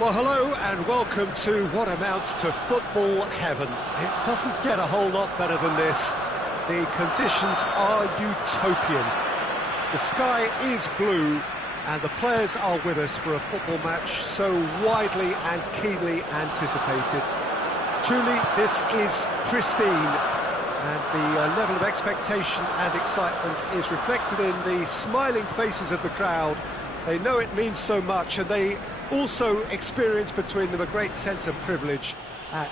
Well, hello and welcome to what amounts to football heaven. It doesn't get a whole lot better than this. The conditions are utopian. The sky is blue and the players are with us for a football match so widely and keenly anticipated. Truly, this is pristine, and the level of expectation and excitement is reflected in the smiling faces of the crowd. They know it means so much, and they also experience between them a great sense of privilege at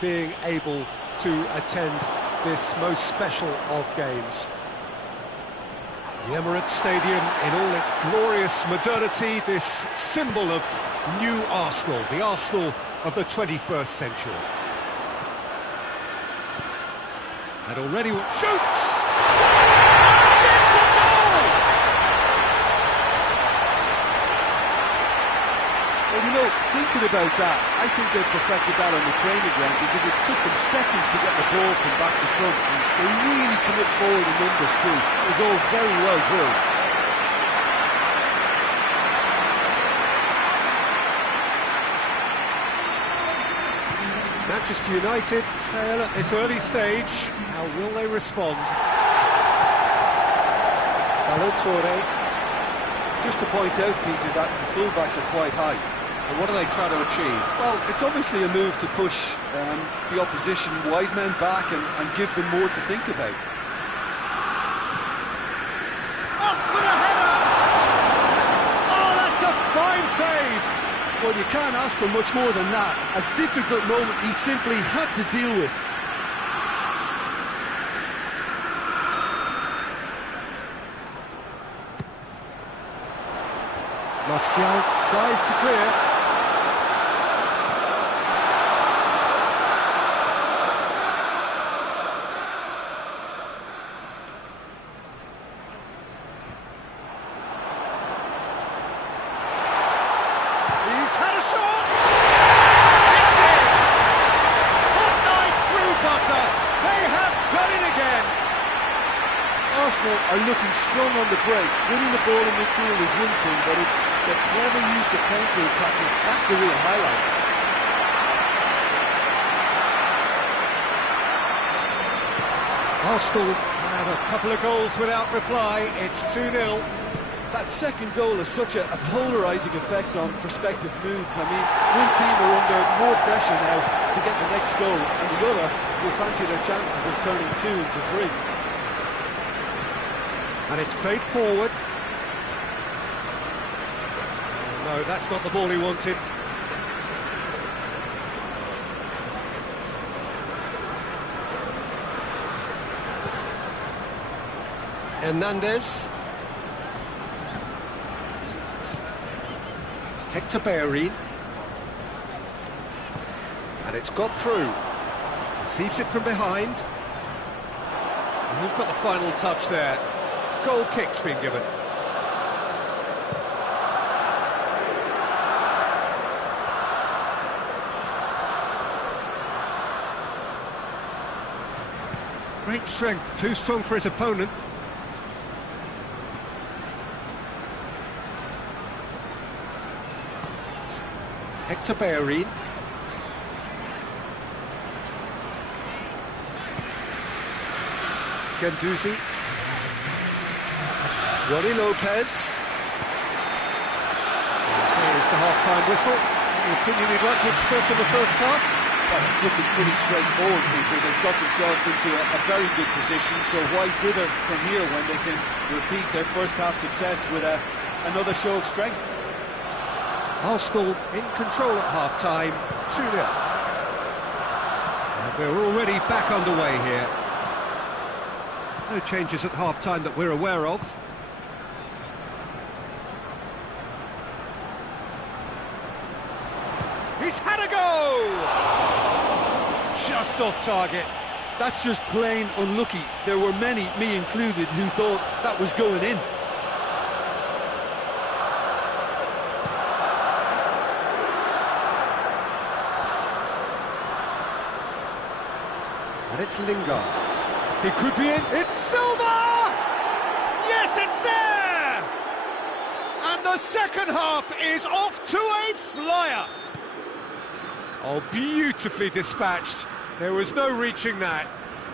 being able to attend this most special of games. The Emirates Stadium in all its glorious modernity, this symbol of new Arsenal, the Arsenal of the 21st century. And already shoots! Well, you know, thinking about that, I think they perfected that on the training ground because it took them seconds to get the ball from back to front. And they really commit forward in numbers too. It was all very well drilled. Manchester United trail at this early stage. How will they respond? Balotelli. Just to point out, Peter, that the fullbacks are quite high. And what are they trying to achieve? Well, it's obviously a move to push the opposition wide men back and give them more to think about. Up for the header! Oh, that's a fine save! Well, you can't ask for much more than that. A difficult moment he simply had to deal with. Martial tries to clear. He's had a shot! It's in! Hot knife through butter! They have done it again! Arsenal are looking strong on the break. Winning the ball in midfield is one thing, but it's the clever use of counter-attacking. That's the real highlight. Arsenal have a couple of goals without reply. It's 2-0. That second goal has such a polarising effect on prospective moods. I mean, one team are under more pressure now to get the next goal, and the other will fancy their chances of turning 2 into 3. And it's played forward. No, that's not the ball he wanted. Hernandez. Hector Bellerin. And it's got through. Receives it from behind. And who's got the final touch there? Goal kick's been given. Great strength, too strong for his opponent. Hector Bellerin. Guendouzi. Ronnie Lopez. Here's the half-time whistle. Any opinion you'd like to express on the first half? Well, it's looking pretty straightforward, Peter. They've got themselves into a very good position, so why dither from here when they can repeat their first half success with another show of strength? Arsenal in control at half-time, 2-0. And we're already back underway here. No changes at half-time that we're aware of. He's had a go! Just off target. That's just plain unlucky. There were many, me included, who thought that was going in. And it's Lingard. He could be in. It's Silva! Yes, it's there! And the second half is off to a flyer. Oh, beautifully dispatched. There was no reaching that.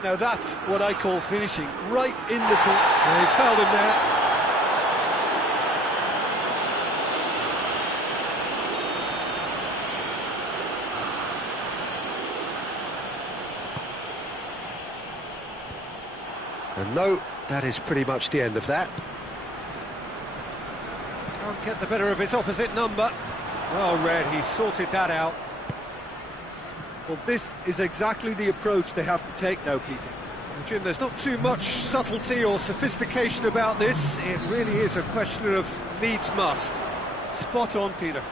Now that's what I call finishing, right in the corner. Yeah, he's fouled him there. And no, that is pretty much the end of that. Can't get the better of his opposite number. Well read, he sorted that out. Well, this is exactly the approach they have to take now, Peter. Jim, there's not too much subtlety or sophistication about this. It really is a question of needs must. Spot on, Peter.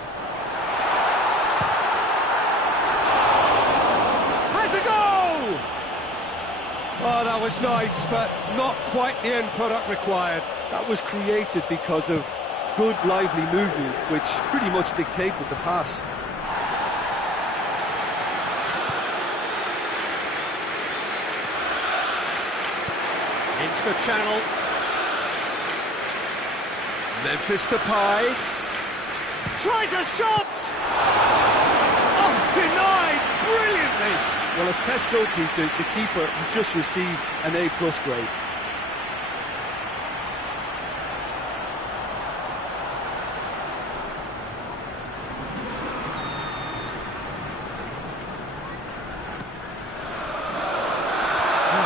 Has a goal! Oh, that was nice, but not quite the end product required. That was created because of good, lively movement, which pretty much dictated the pass. Into the channel. Memphis Depay. Tries a shot! Oh, denied brilliantly! Well, as test goalkeeper, the keeper has just received an A+ grade.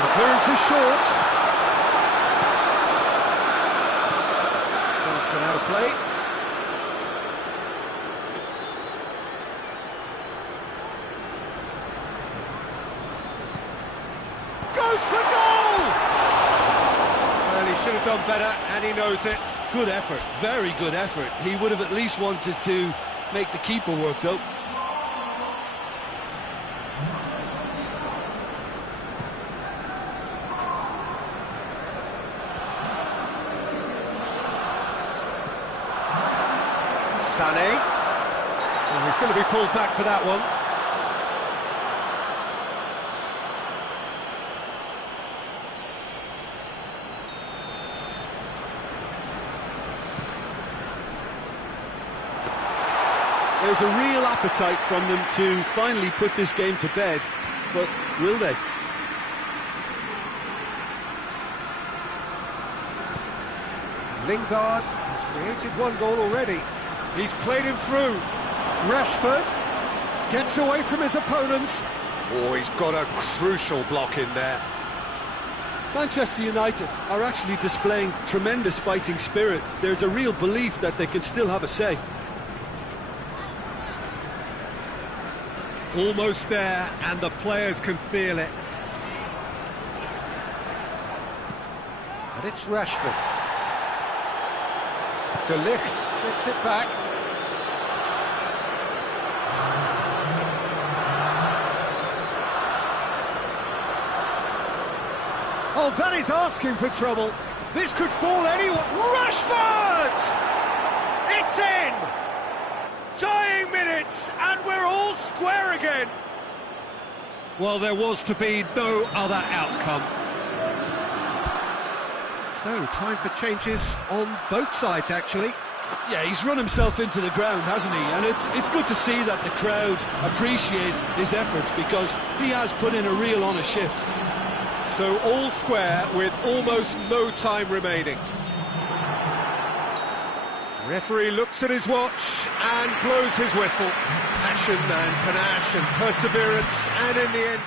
The clearance is short. Ball's gone out of play. Goes for goal! Well, he should have done better, and he knows it. Good effort, very good effort. He would have at least wanted to make the keeper work, though. Sané. Oh, he's going to be pulled back for that one. There's a real appetite from them to finally put this game to bed, but will they? Lingard has created one goal already. He's played him through. Rashford gets away from his opponent. Oh, he's got a crucial block in there. Manchester United are actually displaying tremendous fighting spirit. There's a real belief that they can still have a say. Almost there, and the players can feel it. And it's Rashford. De Ligt gets it back. Oh, that is asking for trouble. This could fall anyone. Rashford! It's in! Dying minutes, and we're all square again. Well, there was to be no other outcome. So, time for changes on both sides, actually. Yeah, he's run himself into the ground, hasn't he? And it's good to see that the crowd appreciate his efforts, because he has put in a real honest shift. So, all square with almost no time remaining. Referee looks at his watch and blows his whistle. Passion and panache and perseverance, and in the end...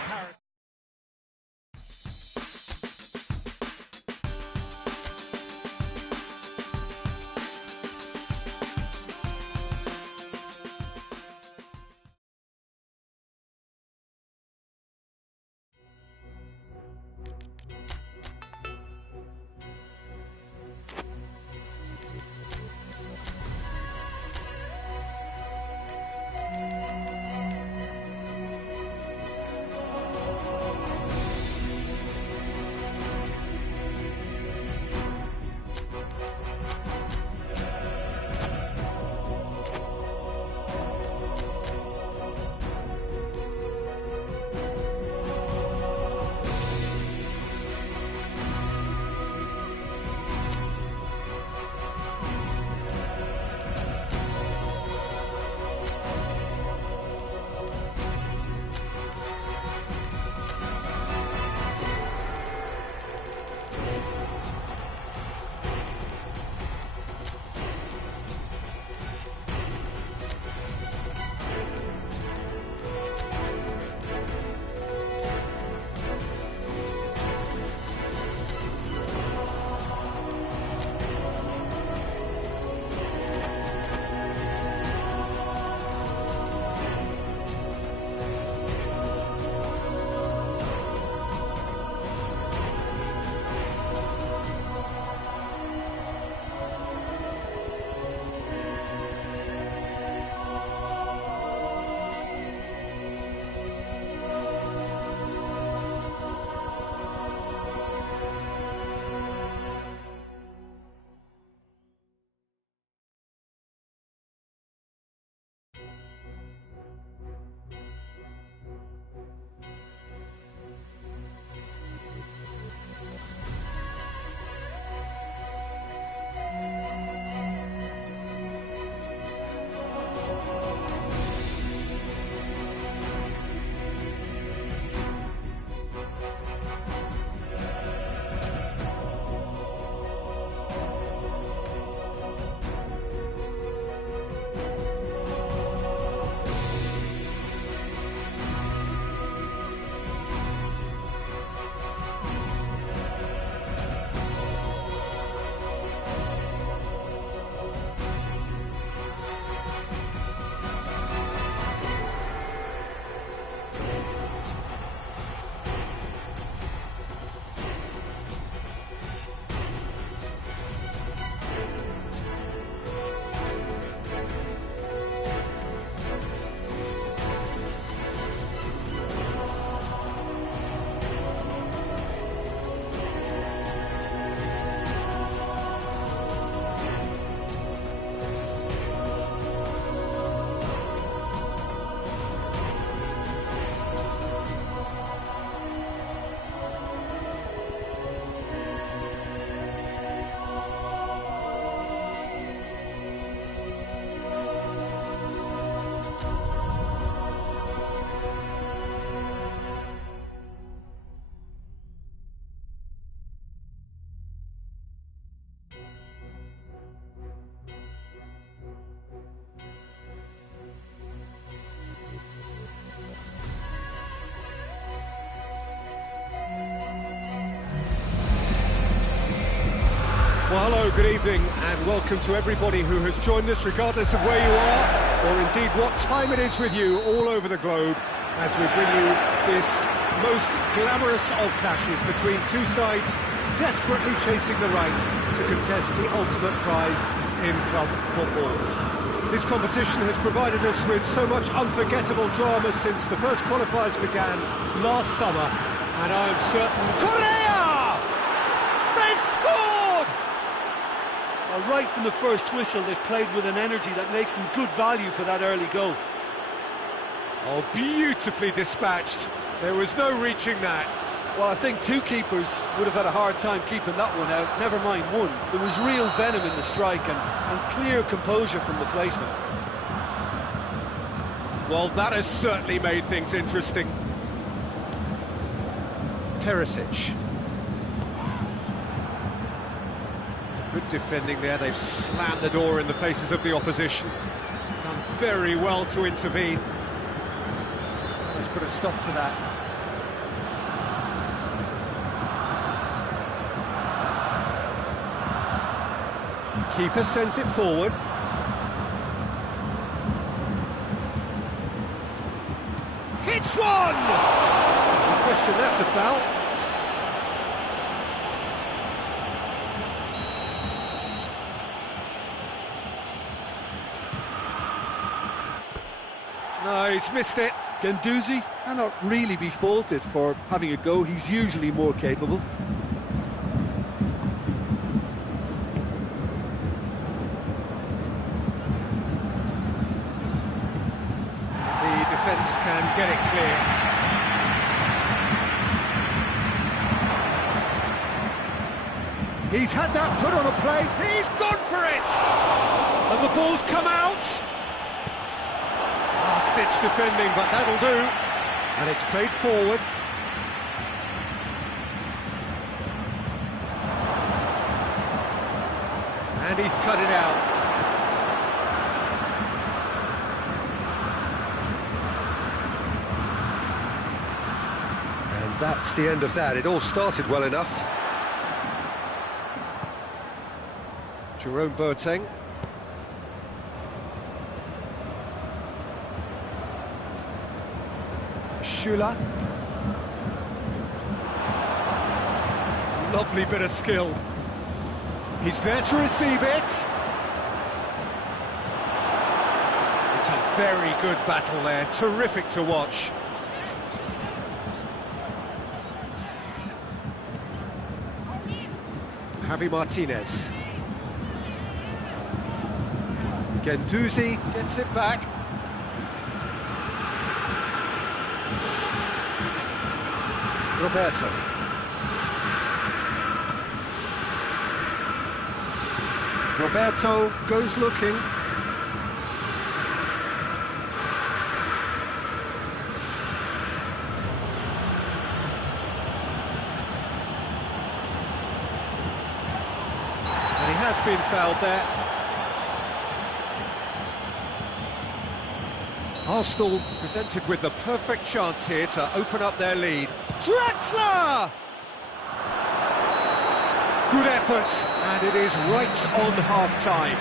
Well, hello, good evening, and welcome to everybody who has joined us, regardless of where you are, or indeed what time it is with you all over the globe, as we bring you this most glamorous of clashes between two sides desperately chasing the right to contest the ultimate prize in club football. This competition has provided us with so much unforgettable drama since the first qualifiers began last summer, and I am certain... Correa! They've scored! Well, right from the first whistle, they've played with an energy that makes them good value for that early goal. Oh, beautifully dispatched. There was no reaching that. Well, I think two keepers would have had a hard time keeping that one out, never mind one. There was real venom in the strike and clear composure from the placement. Well, that has certainly made things interesting. Perisic. Good defending there, they've slammed the door in the faces of the opposition. Done very well to intervene. Let's put a stop to that. Keeper sends it forward. Hits one! No question, that's a foul. No, he's missed it. Guendouzi cannot really be faulted for having a go. He's usually more capable. Defence can get it clear. He's had that put on a play. He's gone for it! And the ball's come out. Last-ditch defending, but that'll do. And it's played forward. And he's cut it out. That's the end of that. It all started well enough. Jerome Boateng. Schüller. Lovely bit of skill. He's there to receive it. It's a very good battle there. Terrific to watch. Javi Martinez. Guendouzi gets it back. Roberto. Roberto goes looking. He has been fouled there. Arsenal presented with the perfect chance here to open up their lead. Draxler! Good effort, and it is right on half-time.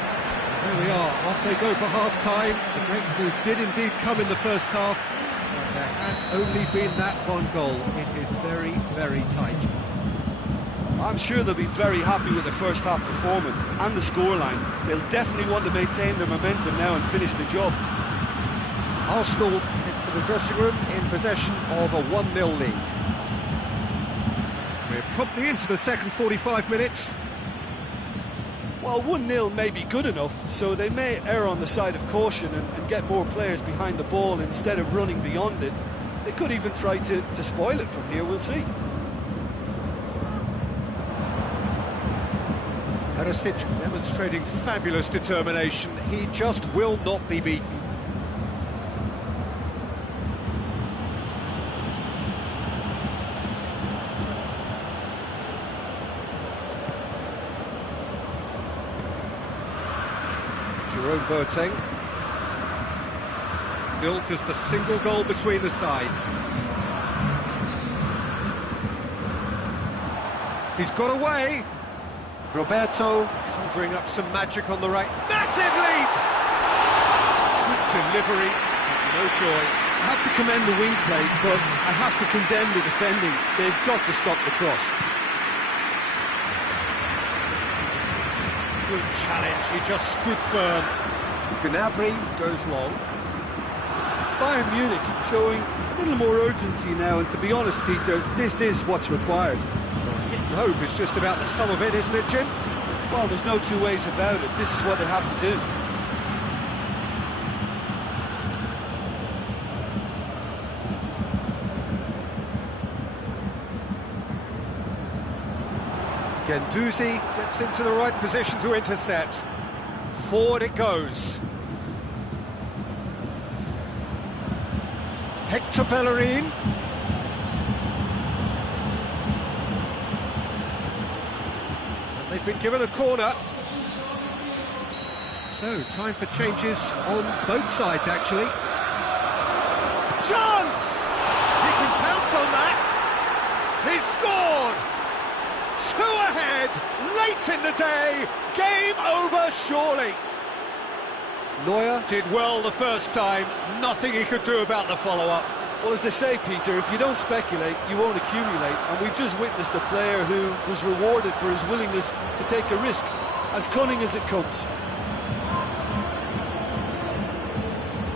There we are, off they go for half-time. The breakthrough did indeed come in the first half, but there has only been that one goal. It is very, very tight. I'm sure they'll be very happy with the first half performance and the scoreline. They'll definitely want to maintain their momentum now and finish the job. Arsenal head for the dressing room in possession of a 1-0 lead. We're promptly into the second 45 minutes. Well, 1-0 may be good enough, so they may err on the side of caution and get more players behind the ball instead of running beyond it. They could even try to spoil it from here, we'll see. Perisic demonstrating fabulous determination. He just will not be beaten. Jerome Boateng. Still just a single goal between the sides. He's got away. Roberto conjuring up some magic on the right. Massive leap! Good delivery, no joy. I have to commend the wing play, but I have to condemn the defending. They've got to stop the cross. Good challenge, he just stood firm. Gnabry goes long. Bayern Munich showing a little more urgency now, and to be honest, Peter, this is what's required. Hit and hope is just about the sum of it, isn't it, Jim? Well, there's no two ways about it. This is what they have to do. Guendouzi gets into the right position to intercept. Forward it goes. Hector Bellerin. And they've been given a corner. So, time for changes on both sides, actually. Chance! He can pounce on that. He's scored! 2 ahead, late in the day, game over surely. Neuer did well the first time, nothing he could do about the follow-up. Well, as they say, Peter, if you don't speculate, you won't accumulate. And we've just witnessed a player who was rewarded for his willingness to take a risk, as cunning as it comes.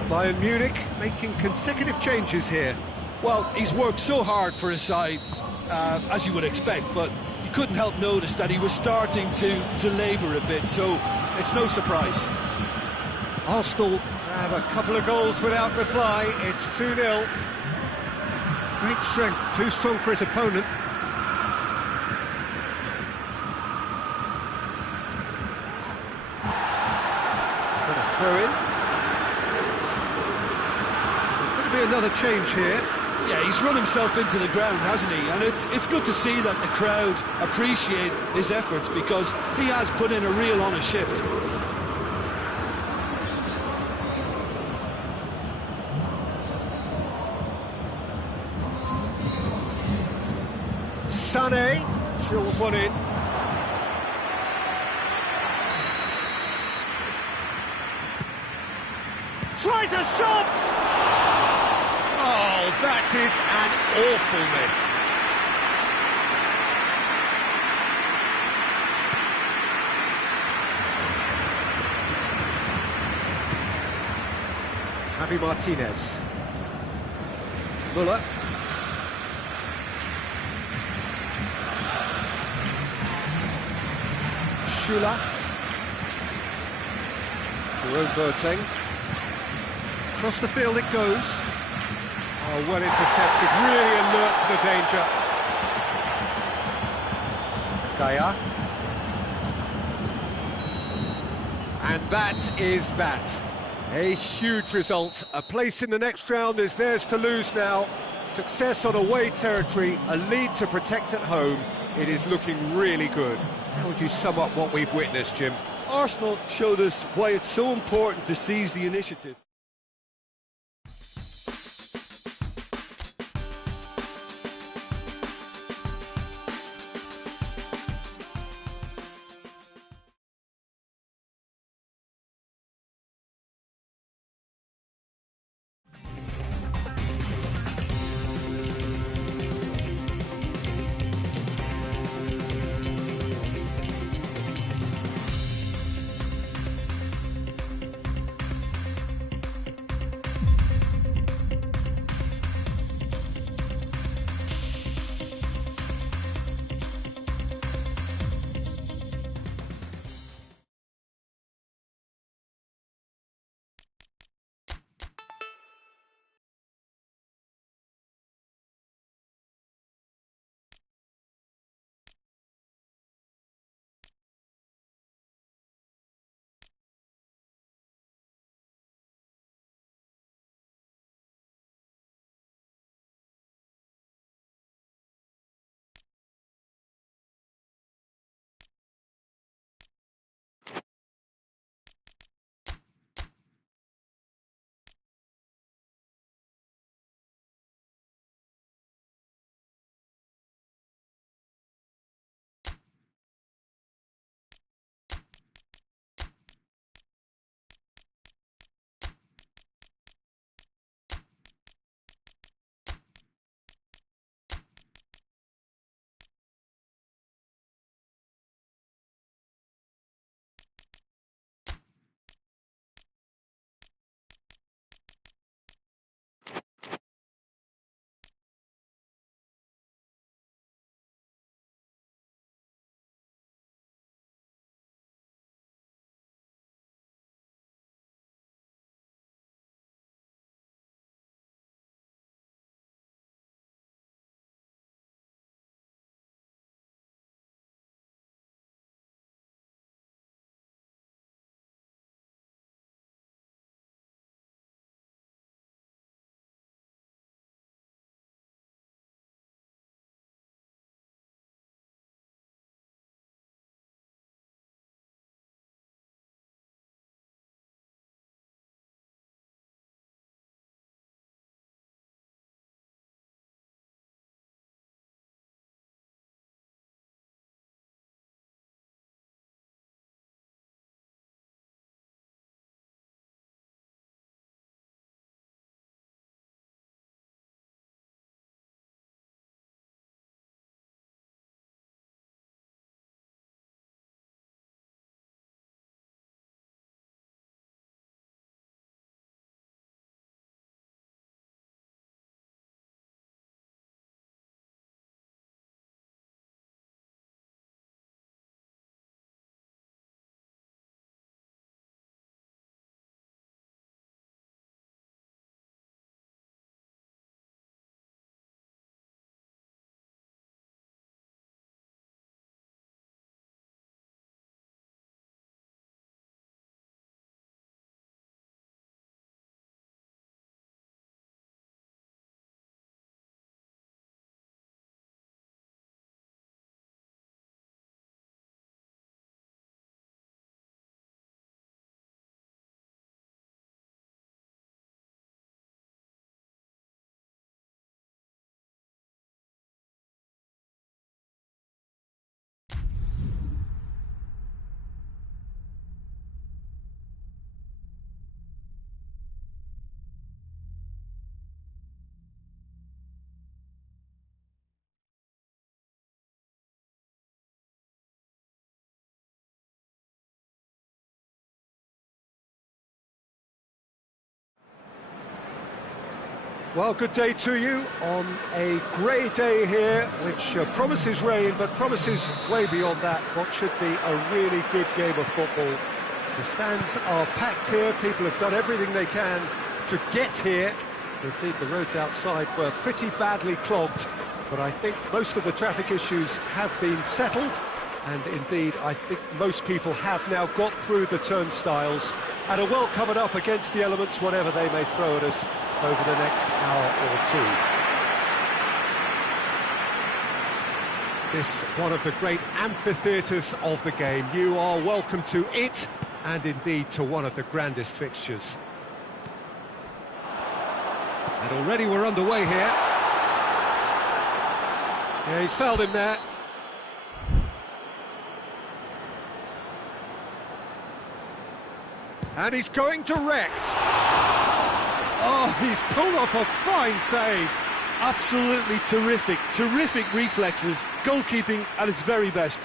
Bayern Munich making consecutive changes here. Well, he's worked so hard for his side, as you would expect, but you couldn't help notice that he was starting to labour a bit, so it's no surprise. Arsenal grab a couple of goals without reply. It's 2-0. Great strength, too strong for his opponent. Got a throw in. There's going to be another change here. Yeah, he's run himself into the ground, hasn't he? And it's good to see that the crowd appreciate his efforts, because he has put in a real honest shift. Sané drills one in. Tries a shot! Oh, that is an awful miss. Javi Martinez. Müller. Schüller. Jerome Boateng. Across the field it goes. Oh, well intercepted, really alert to the danger. Gaia. And that is that. A huge result. A place in the next round is theirs to lose now. Success on away territory, a lead to protect at home. It is looking really good. How would you sum up what we've witnessed, Jim? Arsenal showed us why it's so important to seize the initiative. Well, good day to you on a grey day here, which promises rain, but promises way beyond that what should be a really good game of football. The stands are packed here, people have done everything they can to get here. Indeed, the roads outside were pretty badly clogged, but I think most of the traffic issues have been settled, and indeed, I think most people have now got through the turnstiles and are well covered up against the elements, whatever they may throw at us over the next hour or two. This one of the great amphitheatres of the game. You are welcome to it, and indeed to one of the grandest fixtures. And already we're underway here. Yeah, he's fouled him there. And he's going to Rex. Oh, he's pulled off a fine save. Absolutely terrific, terrific reflexes, goalkeeping at its very best.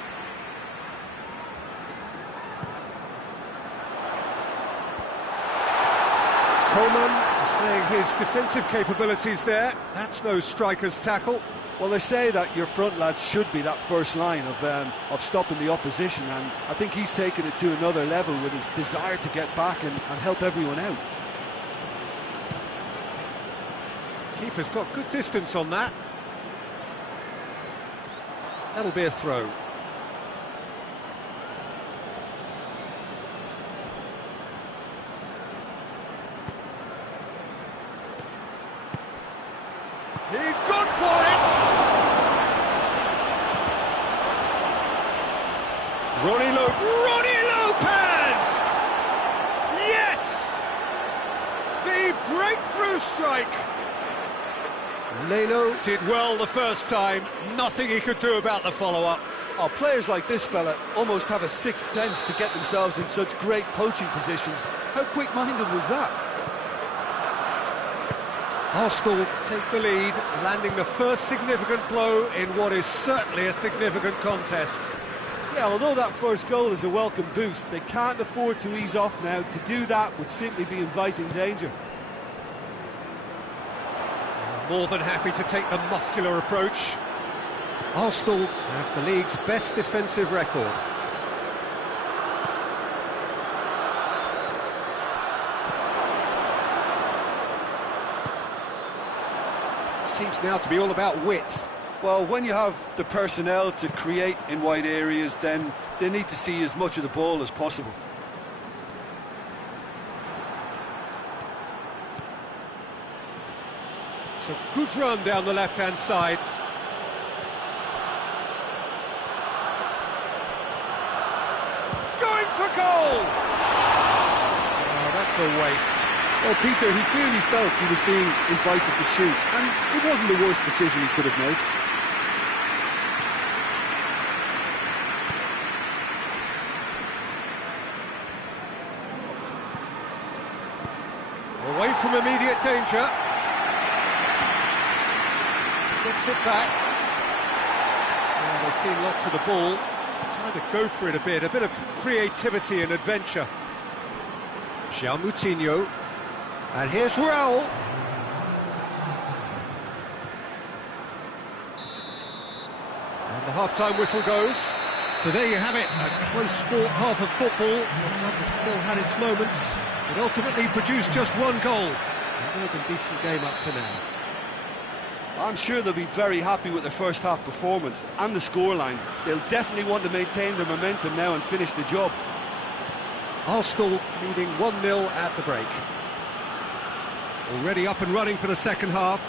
Coleman displaying his defensive capabilities there. That's no striker's tackle. Well, they say that your front lads should be that first line of stopping the opposition, and I think he's taken it to another level with his desire to get back and help everyone out. Keeper's got good distance on that. That'll be a throw. He's gone for it! Ronnie Lopez! Yes! The breakthrough strike! Leno did well the first time, nothing he could do about the follow-up. Oh, players like this fella almost have a sixth sense to get themselves in such great poaching positions. How quick-minded was that? Arsenal take the lead, landing the first significant blow in what is certainly a significant contest. Yeah, although that first goal is a welcome boost, they can't afford to ease off now. To do that would simply be inviting danger. More than happy to take the muscular approach. Arsenal have the league's best defensive record. Seems now to be all about width. Well, when you have the personnel to create in wide areas, then they need to see as much of the ball as possible. It's a good run down the left-hand side. Going for goal! Oh, that's a waste. Well, Peter, he clearly felt he was being invited to shoot, and it wasn't the worst decision he could have made. Away from immediate danger. Gets it back. Well, they've seen lots of the ball. Trying to go for it a bit of creativity and adventure. João Moutinho. And here's Raul. And the half-time whistle goes. So there you have it, a close fought half of football. That still had its moments, but ultimately produced just one goal. A more than decent game up to now. I'm sure they'll be very happy with their first half performance and the scoreline. They'll definitely want to maintain their momentum now and finish the job. Arsenal leading 1-0 at the break. Already up and running for the second half.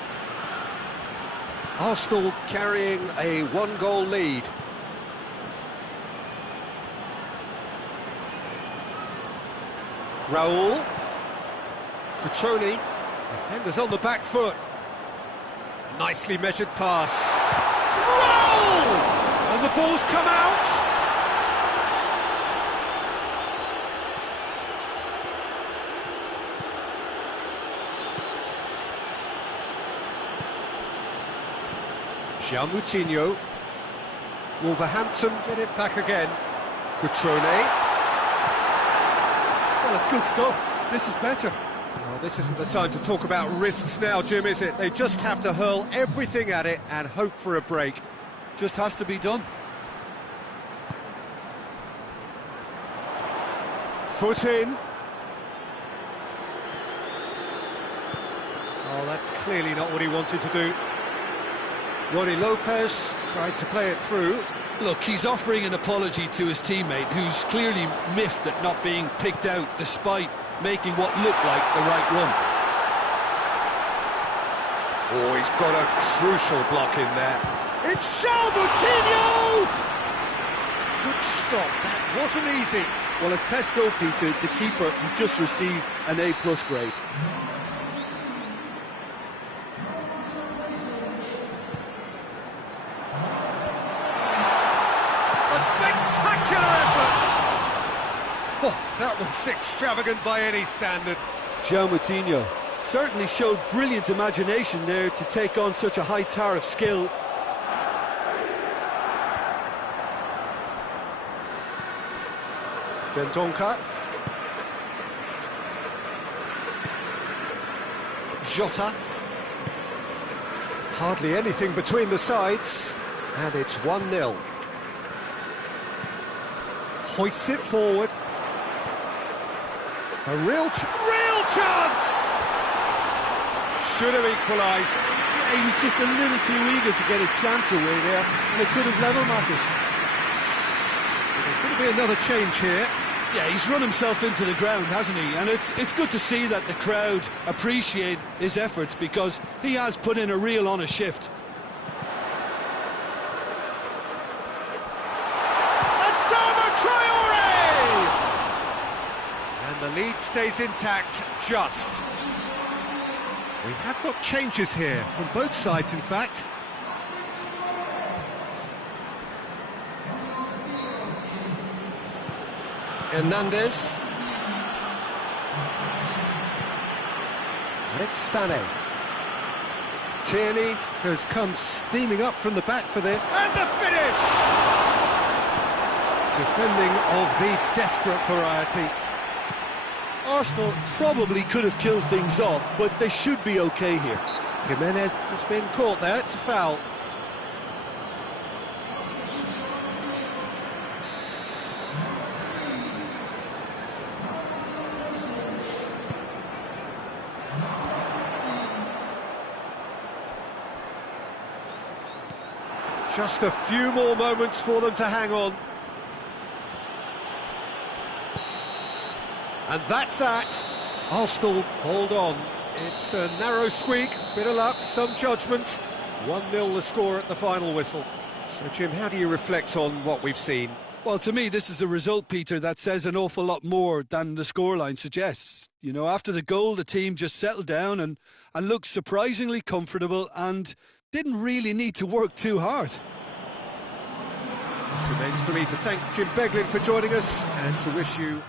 Arsenal carrying a one-goal lead. Raul. Cutrone. Defenders on the back foot. Nicely measured pass. Raul! And the ball's come out. João Moutinho. Wolverhampton get it back again. Cutrone. Well, it's good stuff. This is better. Well, Well, this isn't the time to talk about risks now, Jim, is it? They just have to hurl everything at it and hope for a break. Just has to be done. Foot in. Oh, that's clearly not what he wanted to do. Ronnie Lopez tried to play it through. Look, he's offering an apology to his teammate, who's clearly miffed at not being picked out despite making what looked like the right run. Oh, he's got a crucial block in there. It's Moutinho! Good stop, that wasn't easy. Well, as test goalkeeper, the keeper has just received an A+ grade. Oh, that was extravagant by any standard. Moutinho certainly showed brilliant imagination there to take on such a high tower of skill. Dendonka. Jota. Hardly anything between the sides, and it's 1-0. Hoists it forward. A real chance! Should have equalised. Yeah, he was just a little too eager to get his chance away there, and it could have level matters. There's going to be another change here. Yeah, he's run himself into the ground, hasn't he? And it's good to see that the crowd appreciate his efforts, because he has put in a real honest shift. And the lead stays intact, just. We have got changes here, from both sides, in fact. Hernandez. And it's Sané. Tierney has come steaming up from the back for this. And the finish! Defending of the desperate variety. Arsenal probably could have killed things off, but they should be okay here. Jimenez has been caught there, it's a foul. Just a few more moments for them to hang on. And that's that. Arsenal hold on. It's a narrow squeak, bit of luck, some judgment. 1-0 the score at the final whistle. So, Jim, how do you reflect on what we've seen? Well, to me, this is a result, Peter, that says an awful lot more than the scoreline suggests. You know, after the goal, the team just settled down and looked surprisingly comfortable and didn't really need to work too hard. Just remains for me to thank Jim Beglin for joining us and to wish you a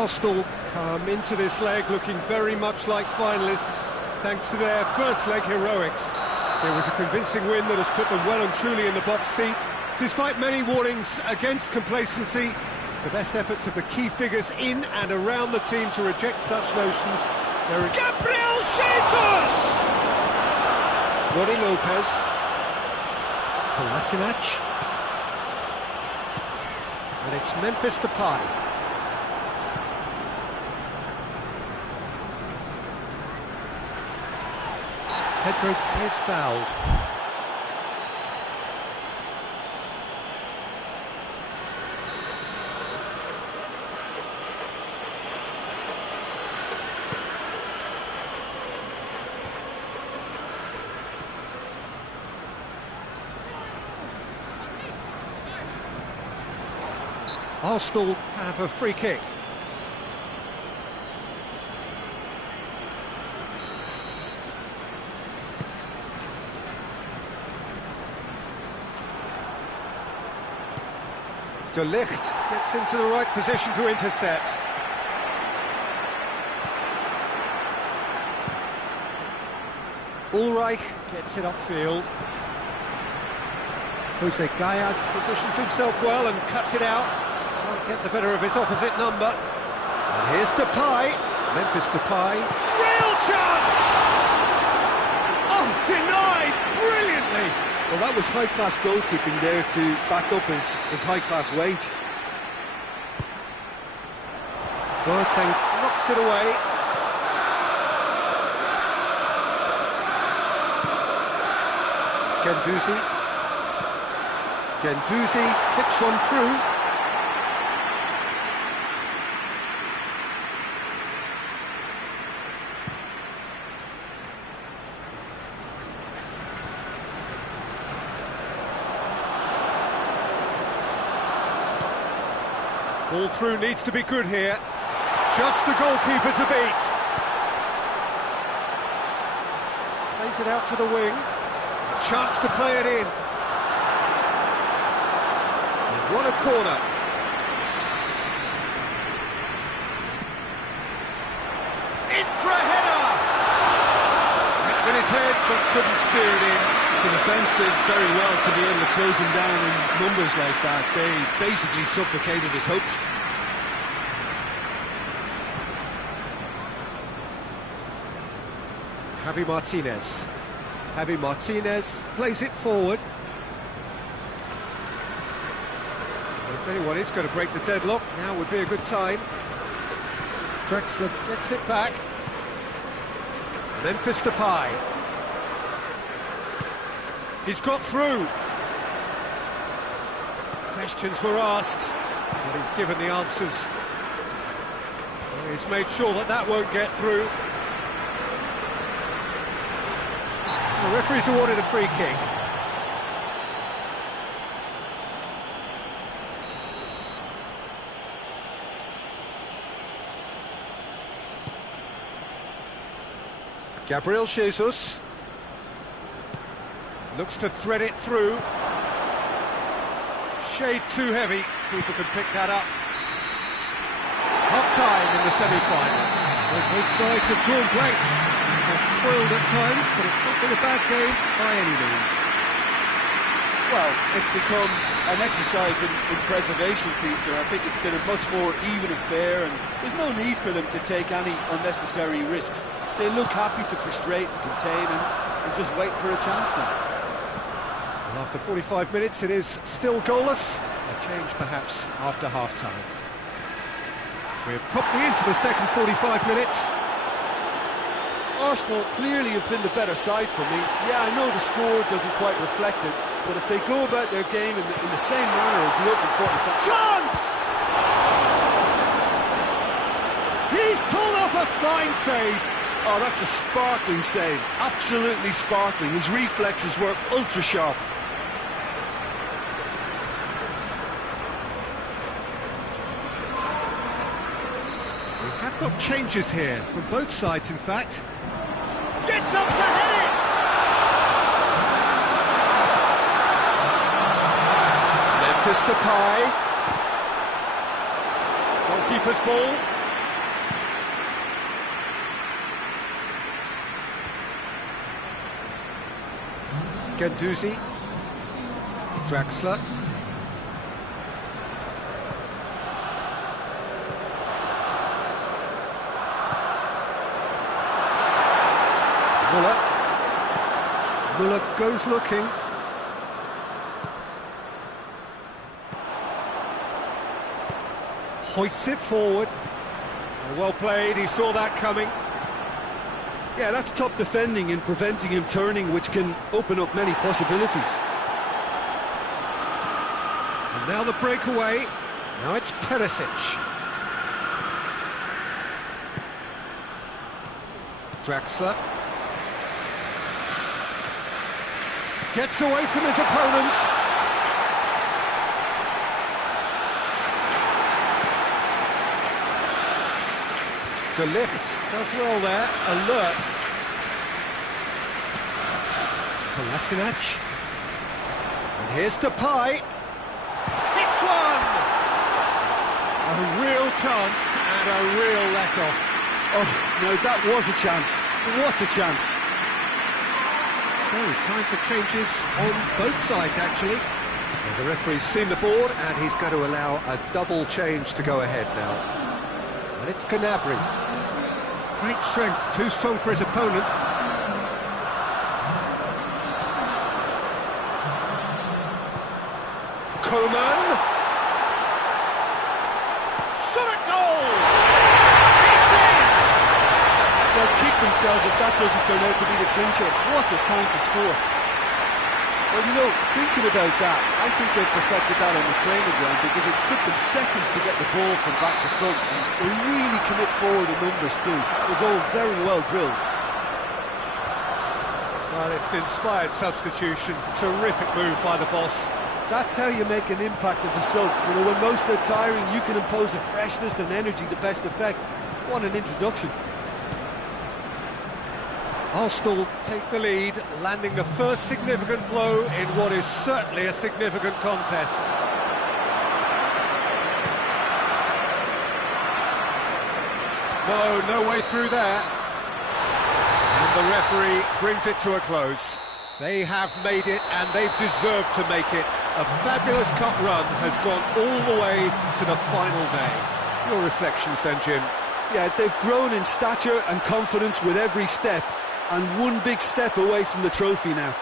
Arsenal come into this leg looking very much like finalists, thanks to their first leg heroics. It was a convincing win that has put them well and truly in the box seat. Despite many warnings against complacency, the best efforts of the key figures in and around the team to reject such notions. Gabriel Jesus! Roddy Lopez. Kolasinac. And it's Memphis Depay. Pedro is fouled. Arsenal have a free kick. De Ligt gets into the right position to intercept. Ulreich gets it upfield. Jose Gayad positions himself well and cuts it out. Can't get the better of his opposite number. And here's Depay. Memphis Depay. Real chance! Oh, denied brilliantly! Well, that was high-class goalkeeping there to back up his high-class wage. Boateng knocks it away. Guendouzi clips one through. Ball through needs to be good here. Just the goalkeeper to beat. Plays it out to the wing. A chance to play it in. They've won a corner. In for a header! Hit with his head, but couldn't steer it in. The defence did very well to be able to close him down in numbers like that. They basically suffocated his hopes. Javi Martinez plays it forward. Well, if anyone is going to break the deadlock, now would be a good time. Drexler gets it back. Memphis Depay. He's got through. Questions were asked, but he's given the answers. He's made sure that that won't get through. The referee's awarded a free kick. Gabriel Jesus looks to thread it through. Shade too heavy. People can pick that up. Half-time in the semi-final. Both sides have drawn blanks. They've twirled at times, but it's not been a bad game by any means. Well, it's become an exercise in preservation, Peter. I think it's been a much more even affair, and there's no need for them to take any unnecessary risks. They look happy to frustrate and contain and just wait for a chance now. Well, after 45 minutes, it is still goalless. A change, perhaps, after half-time. We're promptly into the second 45 minutes. Arsenal clearly have been the better side for me. Yeah, I know the score doesn't quite reflect it, but if they go about their game in the same manner as the opening 45... Chance! He's pulled off a fine save. Oh, that's a sparkling save. Absolutely sparkling. His reflexes work ultra-sharp. We have got changes here, from both sides, in fact. Gets up to head it! Memphis Depay. Goalkeeper's ball. Gendouzi. Draxler. Muller. Muller goes looking. Hoists it forward. Well played, he saw that coming. Yeah, that's top defending and preventing him turning, which can open up many possibilities. And now the breakaway. Now it's Perisic. Draxler. Gets away from his opponent. De Ligt does well there, alert. Kolasinac. And here's Depay. Hits one! A real chance and a real let-off. Oh, no, that was a chance. What a chance. So, time for changes on both sides, actually. Well, the referee's seen the board, and he's going to allow a double change to go ahead now. And it's Gnabry. Great strength, too strong for his opponent. Coman. Shot at goal! It's in! They'll kick themselves if that doesn't turn out to be the clincher. What a time to score. Well, you know, thinking about that, I think they've perfected that on the training ground because it took them seconds to get the ball from back to front. And they really commit forward in numbers too. It was all very well drilled. Well, it's an inspired substitution. Terrific move by the boss. That's how you make an impact as a sub. You know, when most are tiring, you can impose a freshness and energy to best effect. What an introduction. Arsenal take the lead, landing the first significant blow in what is certainly a significant contest. No way through there. And the referee brings it to a close. They have made it, and they've deserved to make it. A fabulous cup run has gone all the way to the final day. Your reflections then, Jim? Yeah, they've grown in stature and confidence with every step, and one big step away from the trophy now.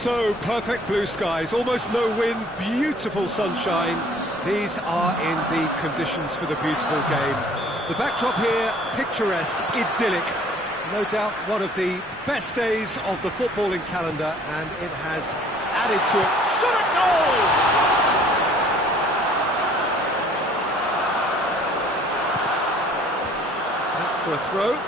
So, perfect blue skies, almost no wind, beautiful sunshine. These are indeed conditions for the beautiful game. The backdrop here, picturesque, idyllic. No doubt one of the best days of the footballing calendar, and it has added to it. Shot a goal! Back for a throw.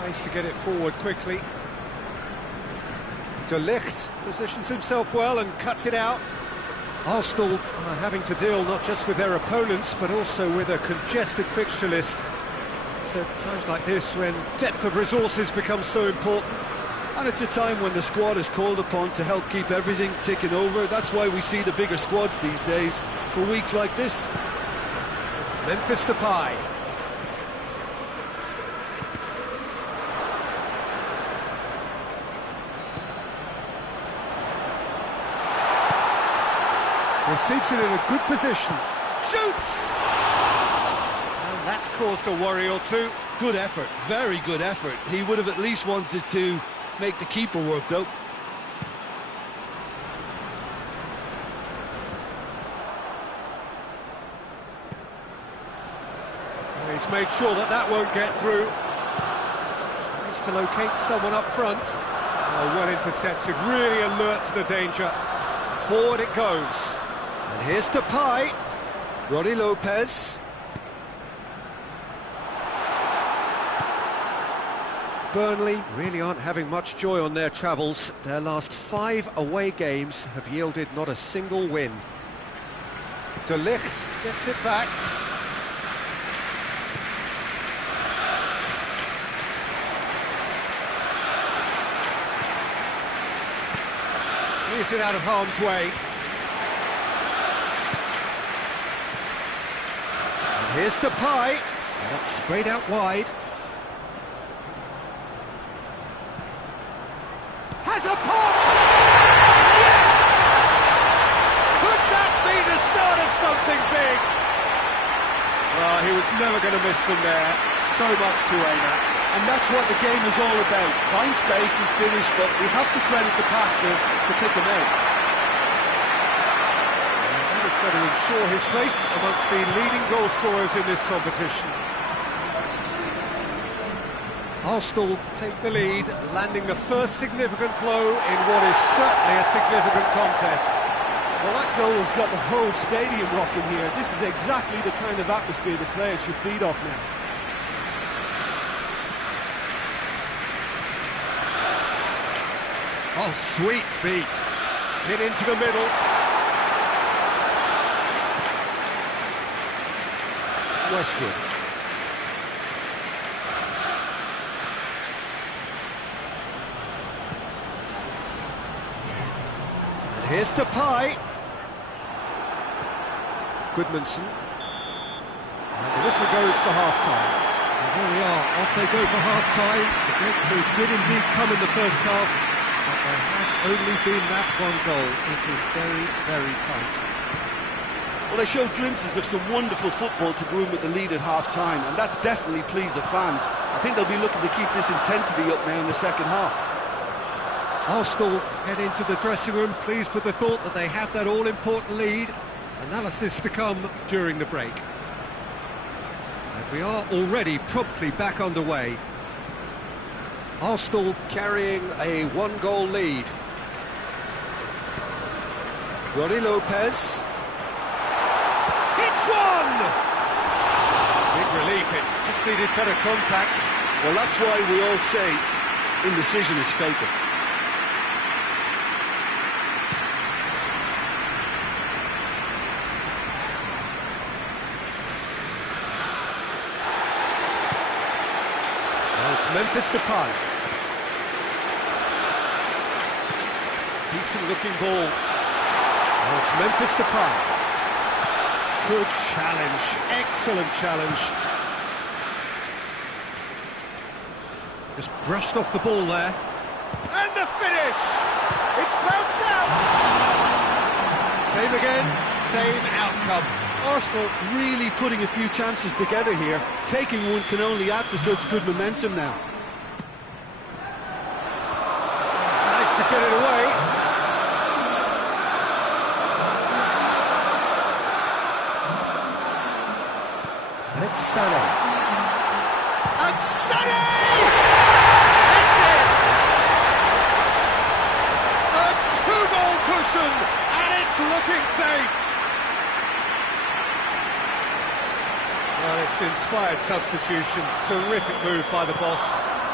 Tries to get it forward quickly. De Ligt positions himself well and cuts it out. Arsenal are having to deal not just with their opponents, but also with a congested fixture list. It's at times like this when depth of resources becomes so important. And it's a time when the squad is called upon to help keep everything ticking over. That's why we see the bigger squads these days for weeks like this. Memphis Depay. Receives it in a good position. Shoots! And that's caused a worry or two. Good effort, very good effort. He would have at least wanted to make the keeper work, though. He's made sure that that won't get through. Tries to locate someone up front. Oh, well intercepted, really alert to the danger. Forward it goes. And here's Depay. Roddy Lopez. Burnley really aren't having much joy on their travels. Their last 5 away games have yielded not a single win. De Ligt gets it back. Clears it out of harm's way. And here's Depay. That's sprayed out wide. Has a pop! Yes! Could that be the start of something big? Well, he was never going to miss them there. So much to aim at. And that's what the game is all about. Find space and finish, but we have to credit the passer to pick him out. And that is going to ensure his place amongst the leading goal scorers in this competition. Arsenal take the lead, landing the first significant blow in what is certainly a significant contest. Well, that goal has got the whole stadium rocking here. This is exactly the kind of atmosphere the players should feed off now. Oh, sweet feet. Hit into the middle. Westwood. And here's Depay. Goodmanson. And the whistle goes for half-time. And there we are, off they go for half-time. The breakthrough did indeed come in the first half, but there has only been that one goal. It was very, very tight. Well, they showed glimpses of some wonderful football to go in with the lead at half-time, and that's definitely pleased the fans. I think they'll be looking to keep this intensity up now in the second half. Arsenal head into the dressing room pleased with the thought that they have that all-important lead. Analysis to come during the break. And we are already promptly back underway. Arsenal carrying a one-goal lead. Roddy Lopez. Hits one! Big relief, it just needed better contact. Well, that's why we all say indecision is fatal. Well, it's Memphis Depay. Decent looking ball. Well, it's Memphis Depay. Good challenge, excellent challenge. Just brushed off the ball there. And the finish! It's bounced out! Same again, same outcome. Arsenal really putting a few chances together here. Taking one can only add to such good momentum now. Managed to get it away. And it's Sané. And Sané! That's it! A two-goal cushion, and it's looking safe. Well, it's an inspired substitution. Terrific move by the boss.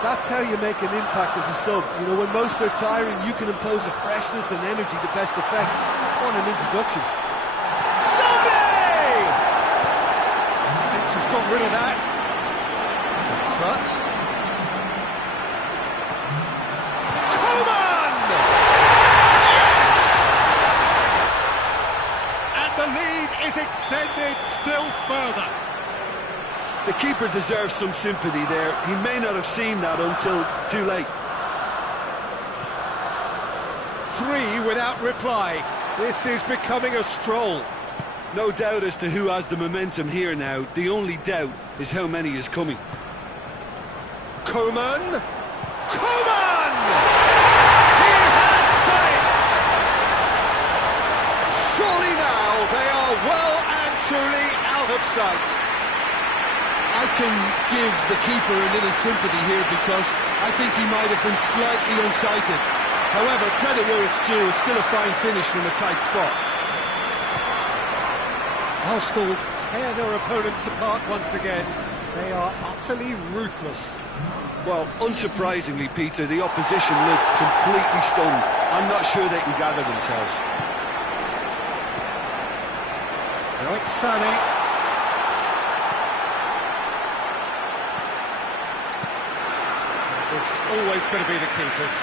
That's how you make an impact as a sub. You know, when most are tiring, you can impose a freshness and energy to best effect. What an introduction. Sané! Thinks he's got rid of that. Transfer. Coman! Yes! And the lead is extended still further. The keeper deserves some sympathy there. He may not have seen that until too late. 3 without reply. This is becoming a stroll. No doubt as to who has the momentum here now. The only doubt is how many is coming. Coman! Coman! He has done it! Surely now they are well and truly out of sight. I can give the keeper a little sympathy here because I think he might have been slightly unsighted. However, credit where it's due, it's still a fine finish from a tight spot. Arsenal tear their opponents apart once again. They are utterly ruthless. Well, unsurprisingly, Peter, the opposition look completely stunned. I'm not sure they can gather themselves. Now it's Sané. It's always going to be the keepers.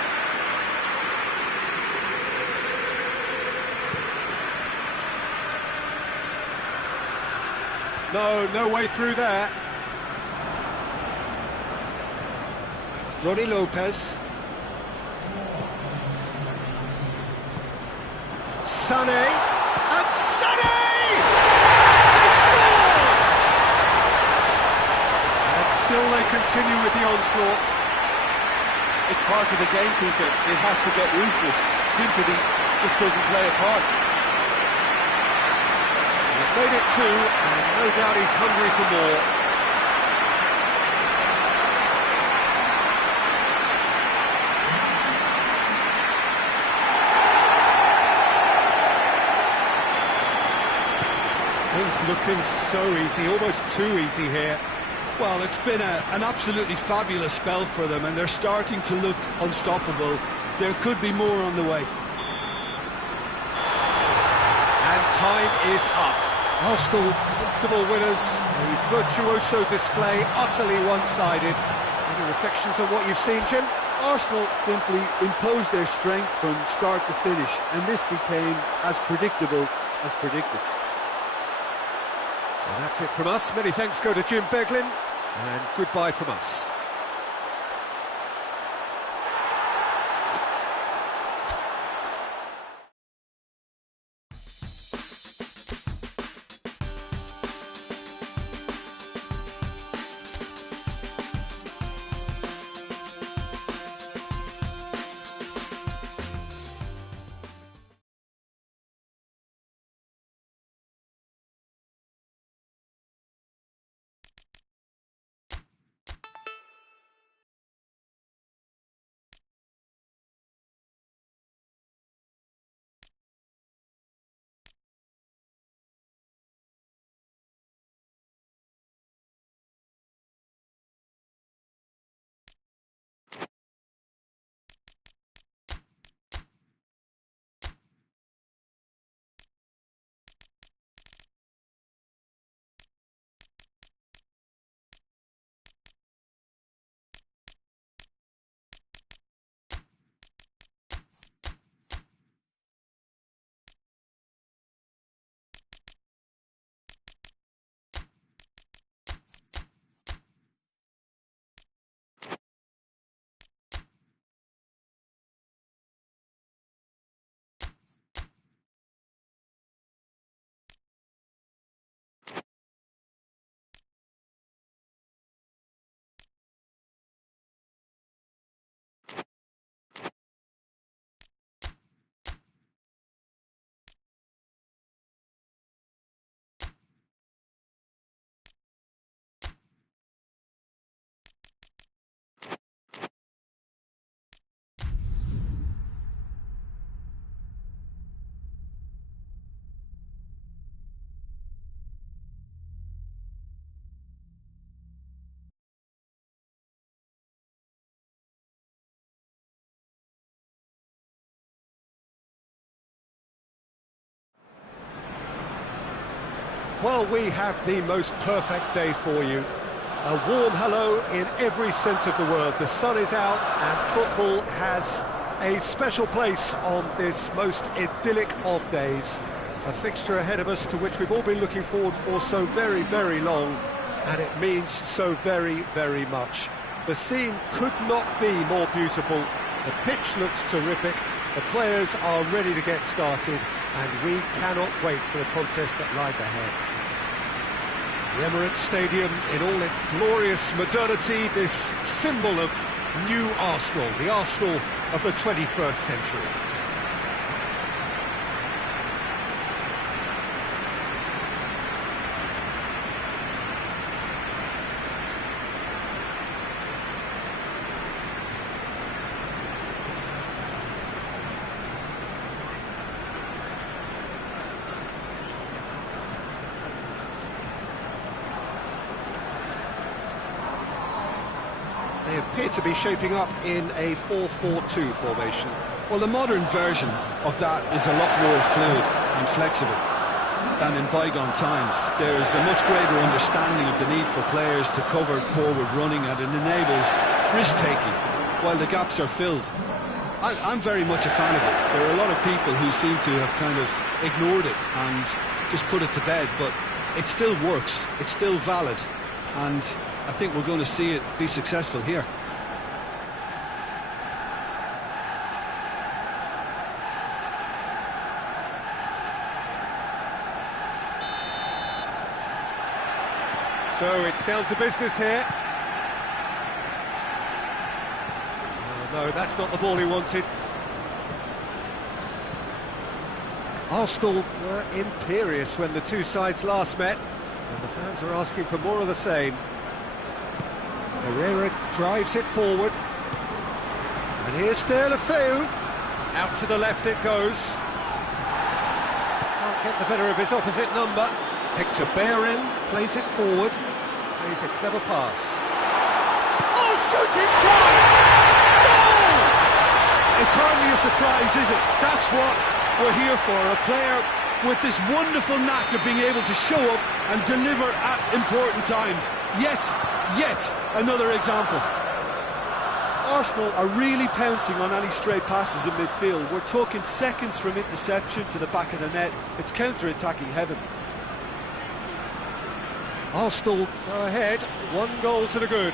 No way through there. Ronnie Lopez. Sané. And Sané! They scored! And still they continue with the onslaught. It's part of the game, Peter. It has to get ruthless. Sympathy just doesn't play a part. He's made it 2, and no doubt he's hungry for more. Things looking so easy, almost too easy here. Well, it's been an absolutely fabulous spell for them, and they're starting to look unstoppable. There could be more on the way. And time is up. Arsenal, comfortable winners. A virtuoso display, utterly one-sided. Any reflections on what you've seen, Jim? Arsenal simply imposed their strength from start to finish, and this became as predictable as predicted. So that's it from us. Many thanks go to Jim Beglin, and goodbye from us. Well, we have the most perfect day for you. A warm hello in every sense of the word. The sun is out and football has a special place on this most idyllic of days. A fixture ahead of us to which we've all been looking forward for so very, very long, and it means so very, very much. The scene could not be more beautiful. The pitch looks terrific. The players are ready to get started, and we cannot wait for the contest that lies ahead. The Emirates Stadium in all its glorious modernity, this symbol of new Arsenal, the Arsenal of the 21st century. They appear to be shaping up in a 4-4-2 formation. Well, the modern version of that is a lot more fluid and flexible than in bygone times. There's a much greater understanding of the need for players to cover forward running, and it enables risk-taking while the gaps are filled. I'm very much a fan of it. There are a lot of people who seem to have kind of ignored it and just put it to bed, but it still works, it's still valid, and I think we're going to see it be successful here. So it's down to business here. Oh, no, that's not the ball he wanted. Arsenal were imperious when the two sides last met, and the fans are asking for more of the same. Carrera drives it forward, and here's De La Feu. Out to the left it goes. Can't get the better of his opposite number. Hector Bellerin plays it forward, plays a clever pass. Oh, shooting chance! Goal! It's hardly a surprise, is it? That's what we're here for, a player with this wonderful knack of being able to show up and deliver at important times. Yet another example. Arsenal are really pouncing on any stray passes in midfield. We're talking seconds from interception to the back of the net. It's counter-attacking heaven. Arsenal go ahead, 1 goal to the good.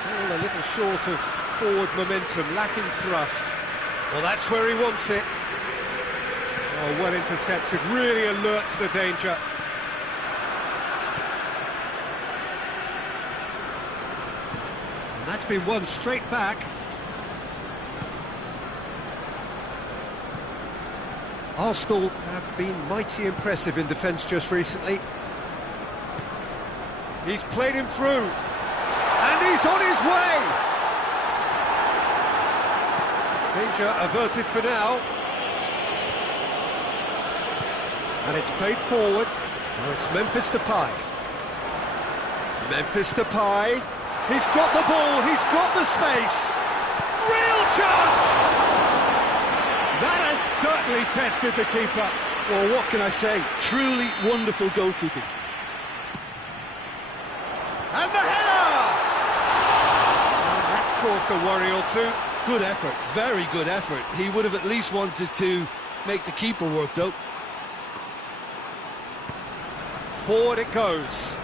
Still a little short of forward momentum, lacking thrust. Well, that's where he wants it. Oh, well intercepted, really alert to the danger. And that's been won straight back. Arsenal have been mighty impressive in defence just recently. He's played him through, and he's on his way! Danger averted for now. And it's played forward. Now it's Memphis Depay. Memphis Depay. He's got the ball, he's got the space. Real chance! That has certainly tested the keeper. Well, what can I say? Truly wonderful goalkeeping. And the header! And that's caused a worry or two. Good effort, very good effort. He would have at least wanted to make the keeper work, though. Forward it goes.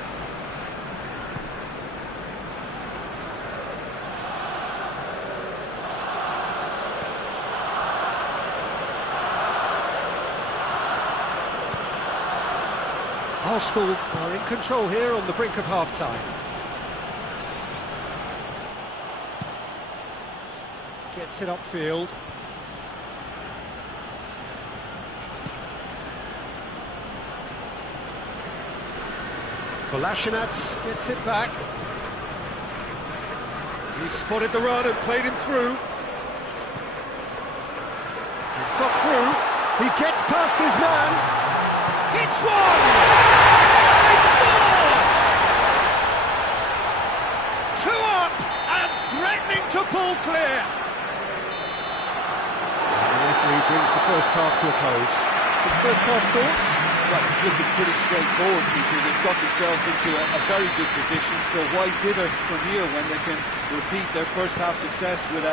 Arsenal are in control here on the brink of half-time. Gets it upfield. Kolasinac gets it back. He spotted the run and played him through. It's got through. He gets past his man. Hits one! They scored! 2 up and threatening to pull clear. And the referee brings the first half to a close. Some first half thoughts? Well, it's looking pretty straightforward, Peter. They've got themselves into a very good position, so why dither from here when they can repeat their first half success with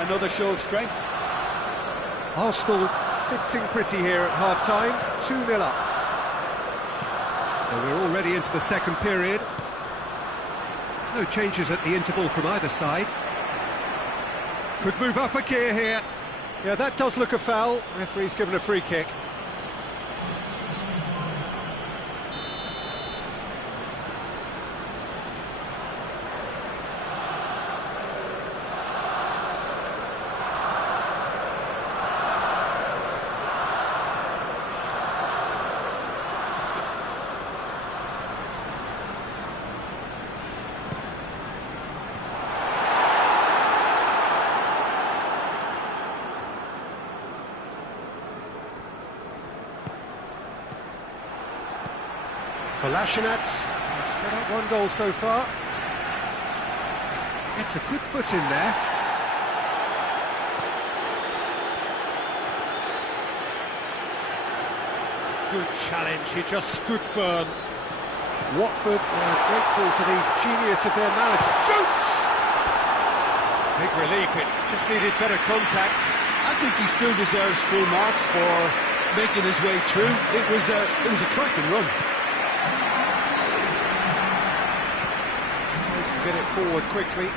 another show of strength? Arsenal sitting pretty here at half-time, 2-0 up. So we're already into the second period. No changes at the interval from either side. Could move up a gear here. Yeah, that does look a foul. Referee's given a free kick. Kolasinac has set up one goal so far. Gets a good foot in there. Good challenge, he just stood firm. Watford are grateful to the genius of their manager. Shoots! Big relief, it just needed better contact. I think he still deserves full marks for making his way through. It was a cracking run. Tries to get it forward quickly.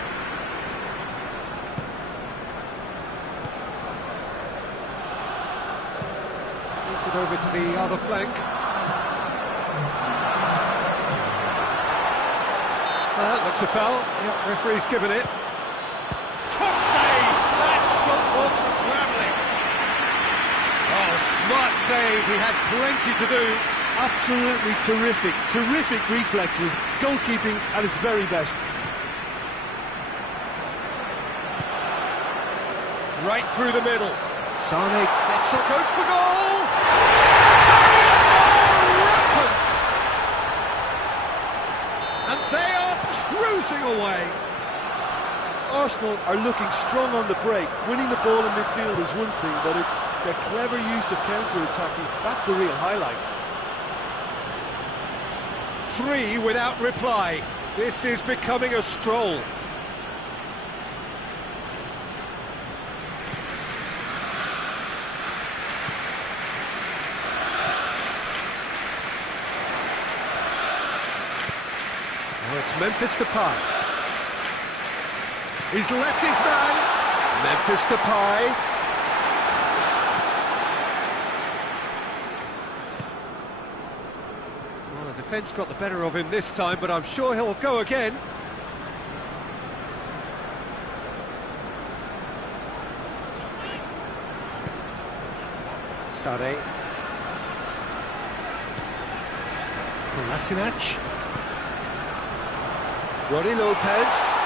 Moves it over to the other flank. Looks a foul. Yep, referee's given it. Top save! That shot was travelling. Oh, smart save. He had plenty to do. Absolutely terrific, terrific reflexes, goalkeeping at its very best. Right through the middle. Sane gets up, goes for goal! Rampant! And they are cruising away. Arsenal are looking strong on the break. Winning the ball in midfield is one thing, but it's their clever use of counter-attacking. That's the real highlight. 3 without reply. This is becoming a stroll. Now it's Memphis Depay. He's left his man. Memphis Depay. Defence got the better of him this time, but I'm sure he'll go again. Sane. Kolasinac. Roddy Lopez.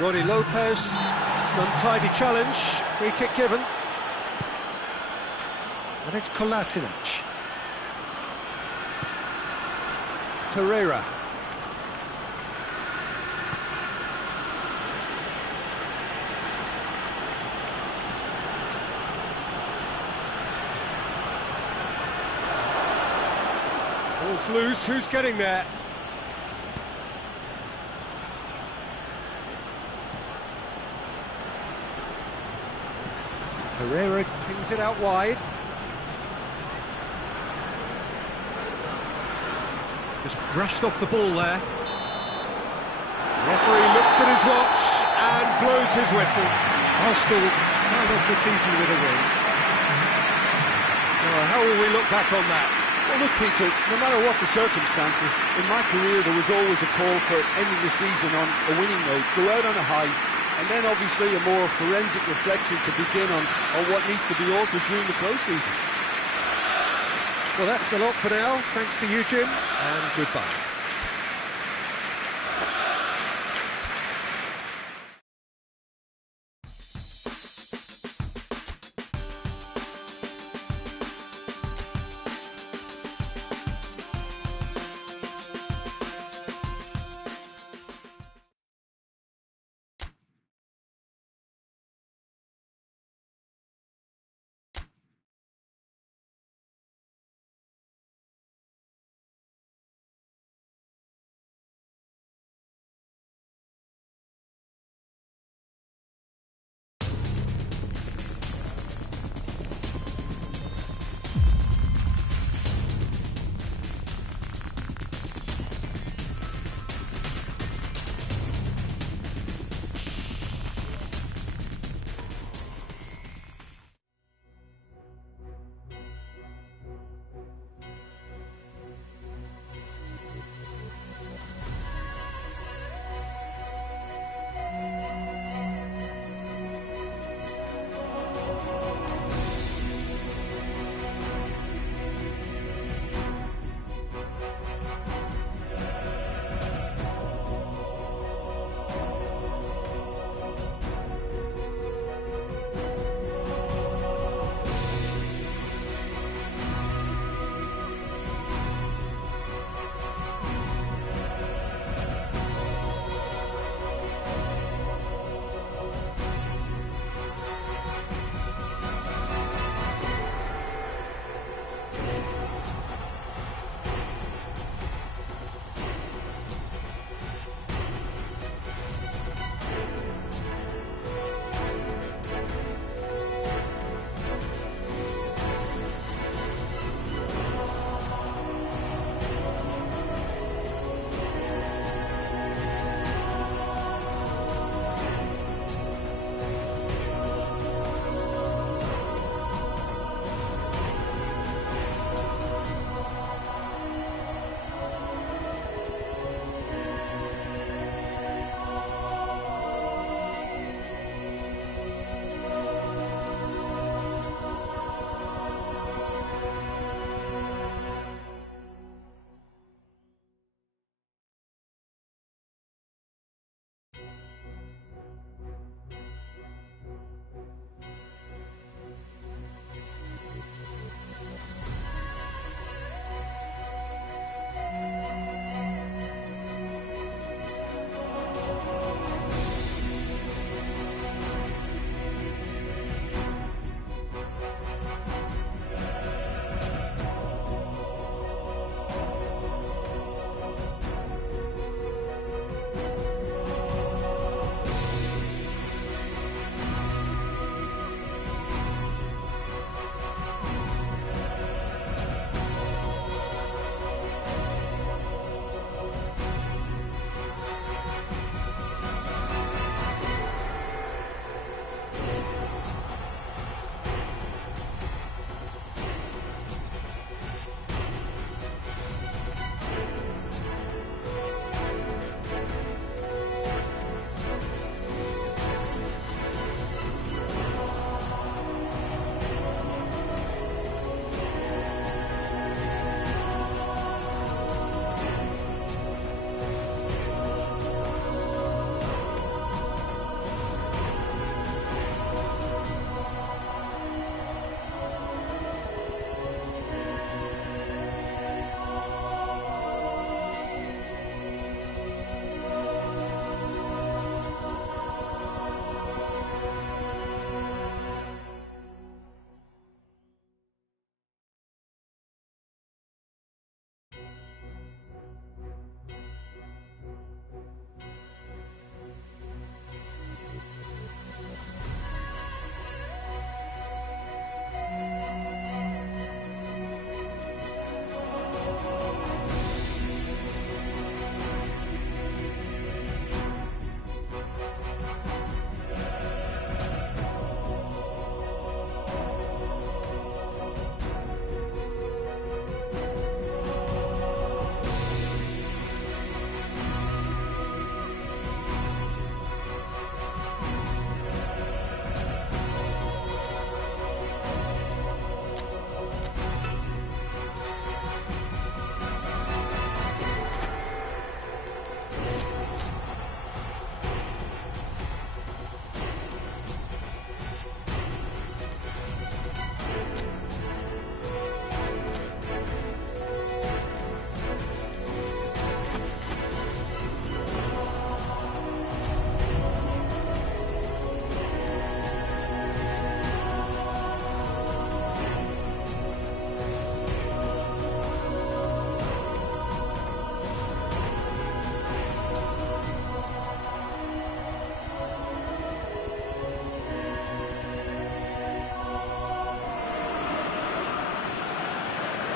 Roddy Lopez. It's an untidy challenge. Free kick given. And it's Kolasinac. Carrera. Ball's loose, who's getting there? Carrera pings it out wide. Just brushed off the ball there. The referee looks at his watch and blows his whistle. Arsenal start off the season with a win. Oh, how will we look back on that? Well, look, Peter, no matter what the circumstances, in my career there was always a call for ending the season on a winning note, go out on a high, and then obviously a more forensic reflection to begin on what needs to be altered during the close season. Well, that's the lot for now. Thanks to you, Jim, and goodbye.